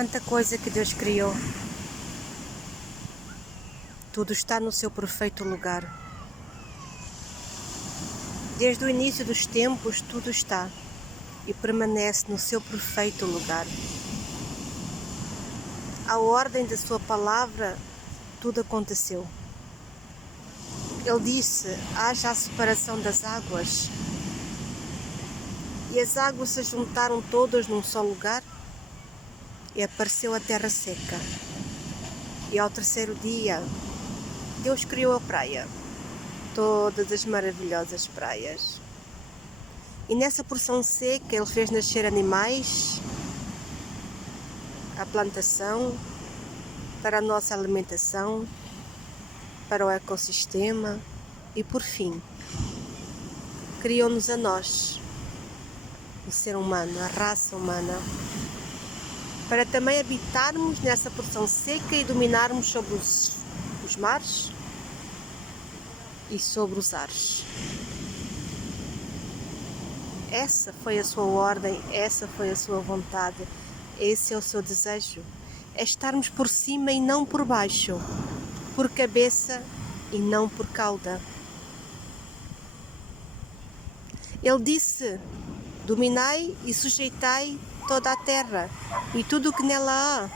Quanta coisa que Deus criou. Tudo está no seu perfeito lugar. Desde o início dos tempos, tudo está e permanece no seu perfeito lugar. À ordem da sua palavra, tudo aconteceu. Ele disse: haja a separação das águas. E as águas se juntaram todas num só lugar e apareceu a terra seca. E ao terceiro dia, Deus criou a praia, todas as maravilhosas praias. E nessa porção seca Ele fez nascer animais, a plantação, para a nossa alimentação, para o ecossistema e, por fim, criou-nos a nós, o ser humano, a raça humana, para também habitarmos nessa porção seca e dominarmos sobre os mares e sobre os ares. Essa foi a sua ordem, essa foi a sua vontade, esse é o seu desejo. É estarmos por cima e não por baixo, por cabeça e não por cauda. Ele disse: dominai e sujeitai toda a terra e tudo o que nela há.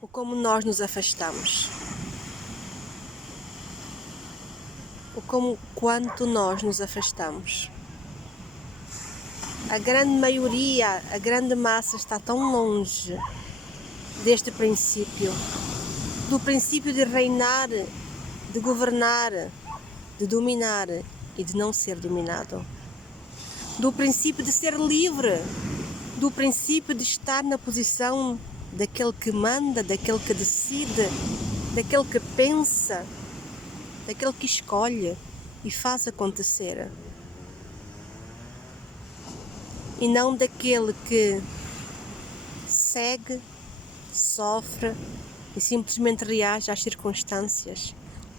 Ou como nós nos afastamos. Ou quanto nós nos afastamos. A grande maioria, a grande massa está tão longe deste princípio. Do princípio de reinar, de governar, de dominar e de não ser dominado. Do princípio de ser livre, do princípio de estar na posição daquele que manda, daquele que decide, daquele que pensa, daquele que escolhe e faz acontecer. E não daquele que segue, sofre e simplesmente reage às circunstâncias.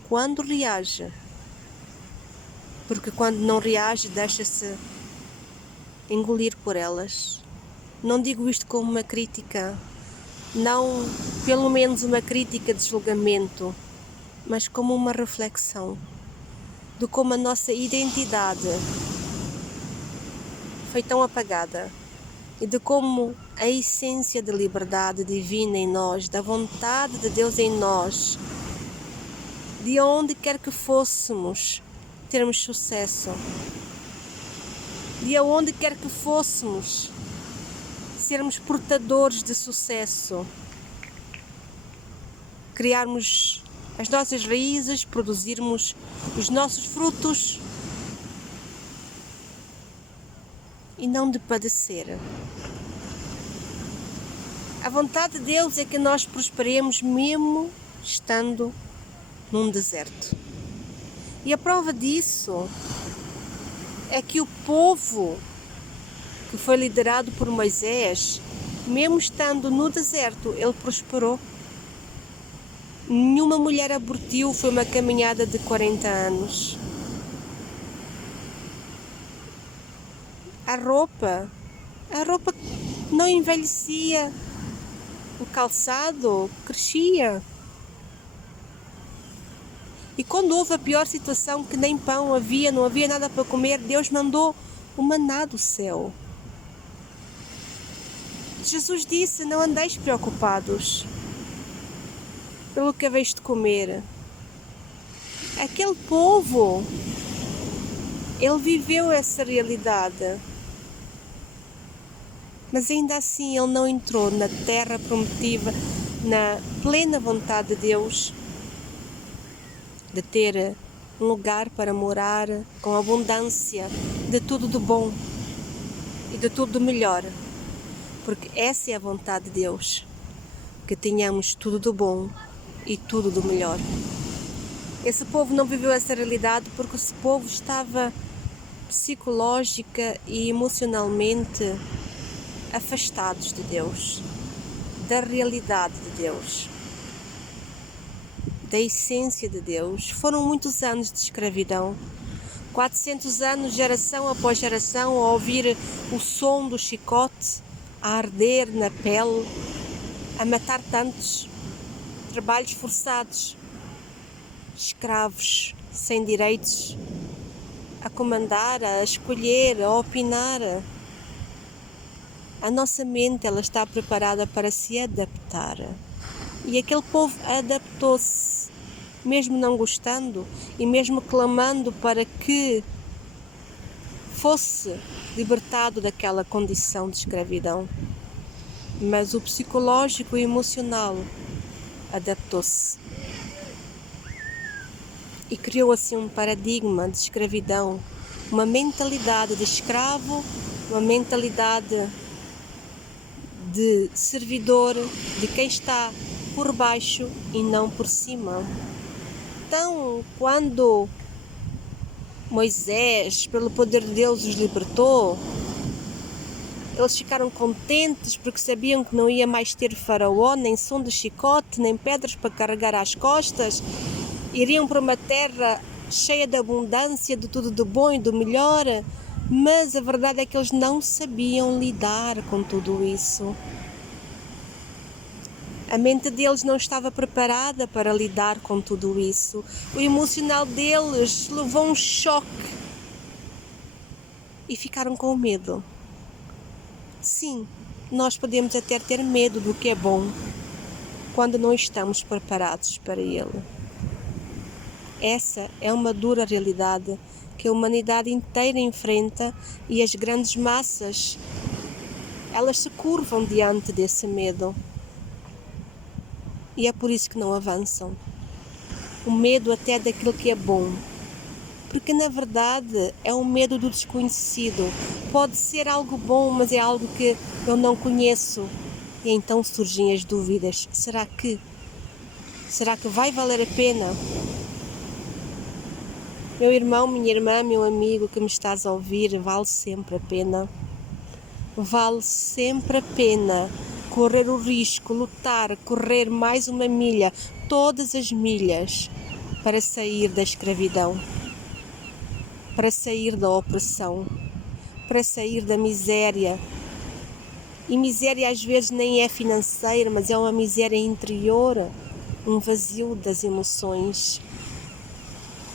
Quando reage, porque quando não reage deixa-se engolir por elas. Não digo isto como uma crítica, não pelo menos uma crítica de julgamento, mas como uma reflexão de como a nossa identidade foi tão apagada e de como a essência da liberdade divina em nós, da vontade de Deus em nós, de onde quer que fôssemos termos sucesso, de onde quer que fôssemos sermos portadores de sucesso, criarmos as nossas raízes, produzirmos os nossos frutos e não de padecer. A vontade de Deus é que nós prosperemos mesmo estando num deserto. E a prova disso é que o povo que foi liderado por Moisés, mesmo estando no deserto, ele prosperou. Nenhuma mulher abortiu, foi uma caminhada de 40 anos. A roupa não envelhecia, o calçado crescia. E quando houve a pior situação, que nem pão havia, não havia nada para comer, Deus mandou o maná do céu. Jesus disse: não andeis preocupados pelo que haveis de comer. Aquele povo, ele viveu essa realidade. Mas ainda assim ele não entrou na terra prometida, na plena vontade de Deus, de ter um lugar para morar com abundância de tudo do bom e de tudo do melhor. Porque essa é a vontade de Deus, que tenhamos tudo do bom e tudo do melhor. Esse povo não viveu essa realidade porque esse povo estava psicológica e emocionalmente afastados de Deus, da realidade de Deus, da essência de Deus. Foram muitos anos de escravidão, 400 anos, geração após geração, a ouvir o som do chicote, a arder na pele, a matar tantos, trabalhos forçados, escravos sem direitos, a comandar, a escolher, a opinar. A nossa mente, ela está preparada para se adaptar. E aquele povo adaptou-se, mesmo não gostando e mesmo clamando para que fosse libertado daquela condição de escravidão. Mas o psicológico e emocional adaptou-se e criou assim um paradigma de escravidão, uma mentalidade de escravo, uma mentalidade de servidor, de quem está por baixo e não por cima. Então, quando Moisés, pelo poder de Deus, os libertou, eles ficaram contentes porque sabiam que não ia mais ter faraó, nem som de chicote, nem pedras para carregar às costas. Iriam para uma terra cheia de abundância, de tudo do bom e do melhor. Mas a verdade é que eles não sabiam lidar com tudo isso. A mente deles não estava preparada para lidar com tudo isso. O emocional deles levou um choque e ficaram com medo. Sim, nós podemos até ter medo do que é bom quando não estamos preparados para ele. Essa é uma dura realidade que a humanidade inteira enfrenta e as grandes massas, elas se curvam diante desse medo. E é por isso que não avançam. O medo até daquilo que é bom. Porque na verdade é o medo do desconhecido. Pode ser algo bom, mas é algo que eu não conheço. E então surgem as dúvidas. Será que vai valer a pena? Meu irmão, minha irmã, meu amigo que me estás a ouvir, vale sempre a pena. Vale sempre a pena correr o risco, lutar, correr mais uma milha, todas as milhas, para sair da escravidão, para sair da opressão, para sair da miséria. E miséria às vezes nem é financeira, mas é uma miséria interior, um vazio das emoções.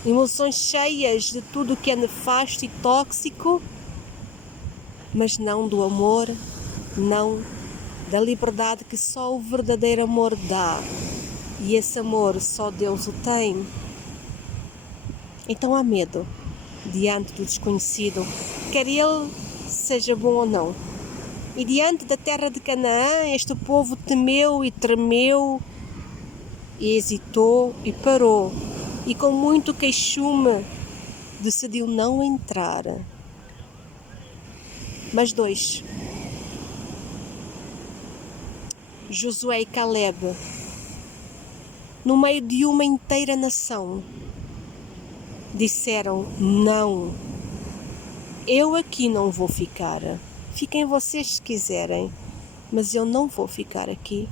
Emoções cheias de tudo que é nefasto e tóxico, mas não do amor, não da liberdade que só o verdadeiro amor dá. E esse amor só Deus o tem. Então há medo diante do desconhecido, quer ele seja bom ou não. E diante da terra de Canaã, este povo temeu e tremeu, e hesitou e parou. E com muito queixume decidiu não entrar. Mas dois, Josué e Caleb, no meio de uma inteira nação, disseram: não, eu aqui não vou ficar. Fiquem vocês se quiserem, mas eu não vou ficar aqui.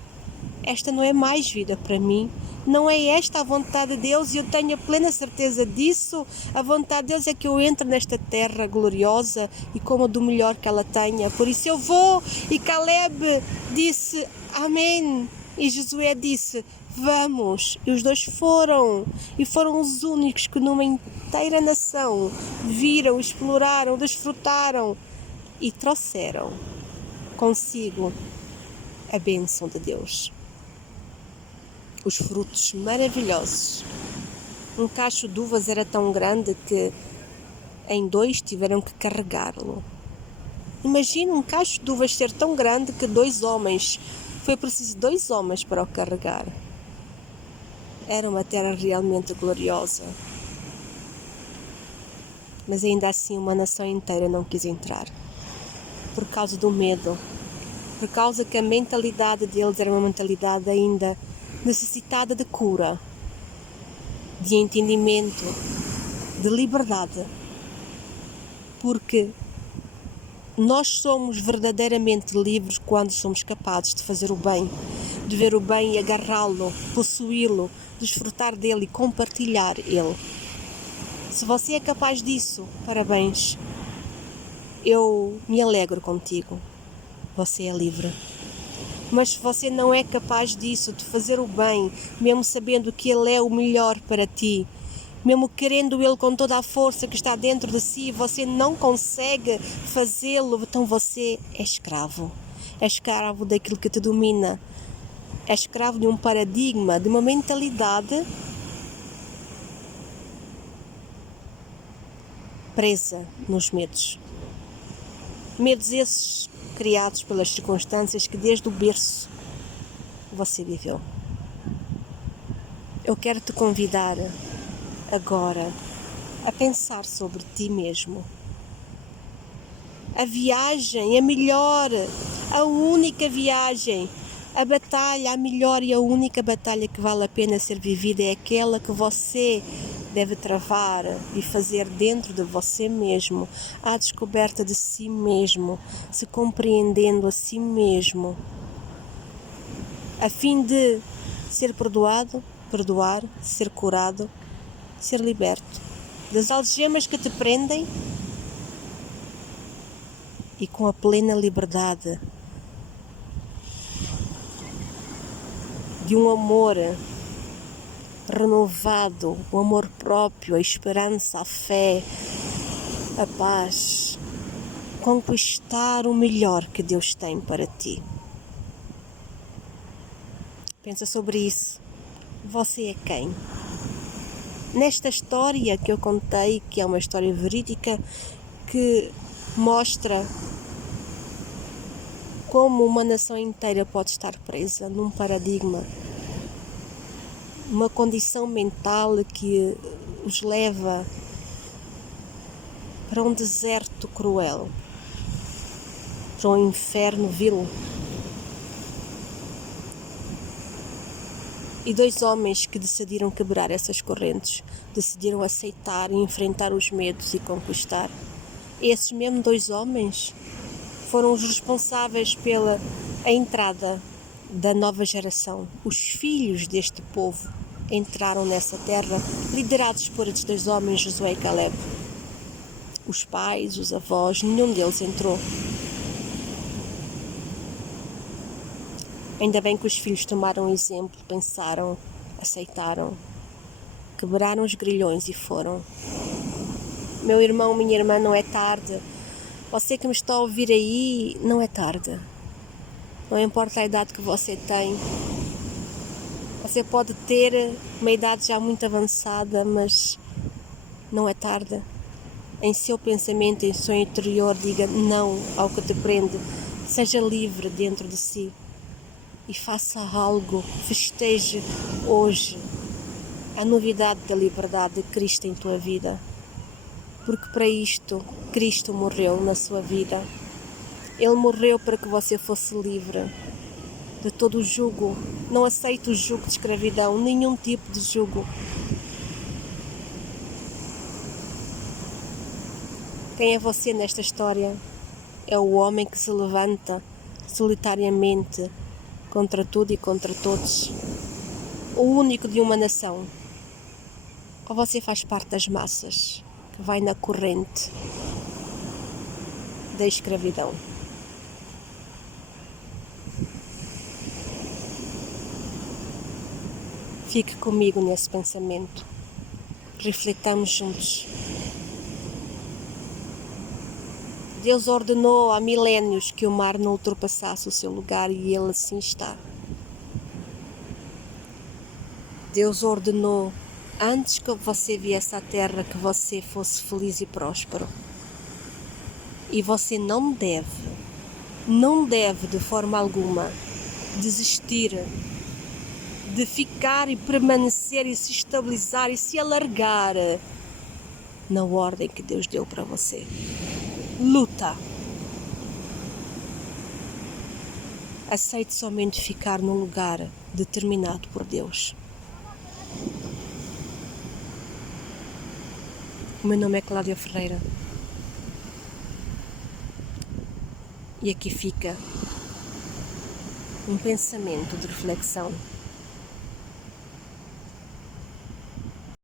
Esta não é mais vida para mim. Não é esta a vontade de Deus e eu tenho a plena certeza disso. A vontade de Deus é que eu entre nesta terra gloriosa e coma do melhor que ela tenha. Por isso eu vou. E Caleb disse amém. E Josué disse vamos. E os dois foram. E foram os únicos que numa inteira nação viram, exploraram, desfrutaram e trouxeram consigo a bênção de Deus. Os frutos maravilhosos. Um cacho de uvas era tão grande que em dois tiveram que carregá-lo. Imagina um cacho de uvas ser tão grande que foi preciso 2 homens para o carregar. Era uma terra realmente gloriosa. Mas ainda assim uma nação inteira não quis entrar. Por causa do medo. Por causa que a mentalidade deles era uma mentalidade ainda necessitada de cura, de entendimento, de liberdade. Porque nós somos verdadeiramente livres quando somos capazes de fazer o bem, de ver o bem e agarrá-lo, possuí-lo, desfrutar dele e compartilhar ele. Se você é capaz disso, parabéns. Eu me alegro contigo. Você é livre. Mas se você não é capaz disso, de fazer o bem, mesmo sabendo que Ele é o melhor para ti, mesmo querendo Ele com toda a força que está dentro de si, você não consegue fazê-lo, então você é escravo. É escravo daquilo que te domina. É escravo de um paradigma, de uma mentalidade presa nos medos. Medos esses criados pelas circunstâncias que desde o berço você viveu. Eu quero te convidar agora a pensar sobre ti mesmo. A viagem, a melhor, a única viagem, a batalha, a melhor e a única batalha que vale a pena ser vivida é aquela que você deve travar e fazer dentro de você mesmo, à descoberta de si mesmo, se compreendendo a si mesmo, a fim de ser perdoado, perdoar, ser curado, ser liberto das algemas que te prendem e com a plena liberdade de um amor renovado, o amor próprio, a esperança, a fé, a paz, conquistar o melhor que Deus tem para ti. Pensa sobre isso. Você é quem? Nesta história que eu contei, que é uma história verídica, que mostra como uma nação inteira pode estar presa num paradigma, uma condição mental que os leva para um deserto cruel, para um inferno vil. E dois homens que decidiram quebrar essas correntes, decidiram aceitar e enfrentar os medos e conquistar. Esses mesmos dois homens foram os responsáveis pela entrada da nova geração. Os filhos deste povo entraram nessa terra, liderados por estes dois homens, Josué e Caleb. Os pais, os avós, nenhum deles entrou. Ainda bem que os filhos tomaram exemplo, pensaram, aceitaram, quebraram os grilhões e foram. Meu irmão, minha irmã, não é tarde. Você que me está a ouvir aí, não é tarde. Não importa a idade que você tem. Você pode ter uma idade já muito avançada, mas não é tarde. Em seu pensamento, em seu interior, diga não ao que te prende. Seja livre dentro de si. E faça algo, festeje hoje a novidade da liberdade de Cristo em tua vida. Porque para isto, Cristo morreu na sua vida. Ele morreu para que você fosse livre de todo o jugo. Não aceite o jugo de escravidão, nenhum tipo de jugo. Quem é você nesta história? É o homem que se levanta solitariamente contra tudo e contra todos, o único de uma nação, ou você faz parte das massas que vai na corrente da escravidão? Fique comigo nesse pensamento, refletamos juntos. Deus ordenou há milénios que o mar não ultrapassasse o seu lugar e ele assim está. Deus ordenou, antes que você viesse à terra, que você fosse feliz e próspero. E você não deve de forma alguma desistir de ficar e permanecer e se estabilizar e se alargar na ordem que Deus deu para você. Luta. Aceite somente ficar num lugar determinado por Deus. O meu nome é Cláudia Ferreira. E aqui fica um pensamento de reflexão.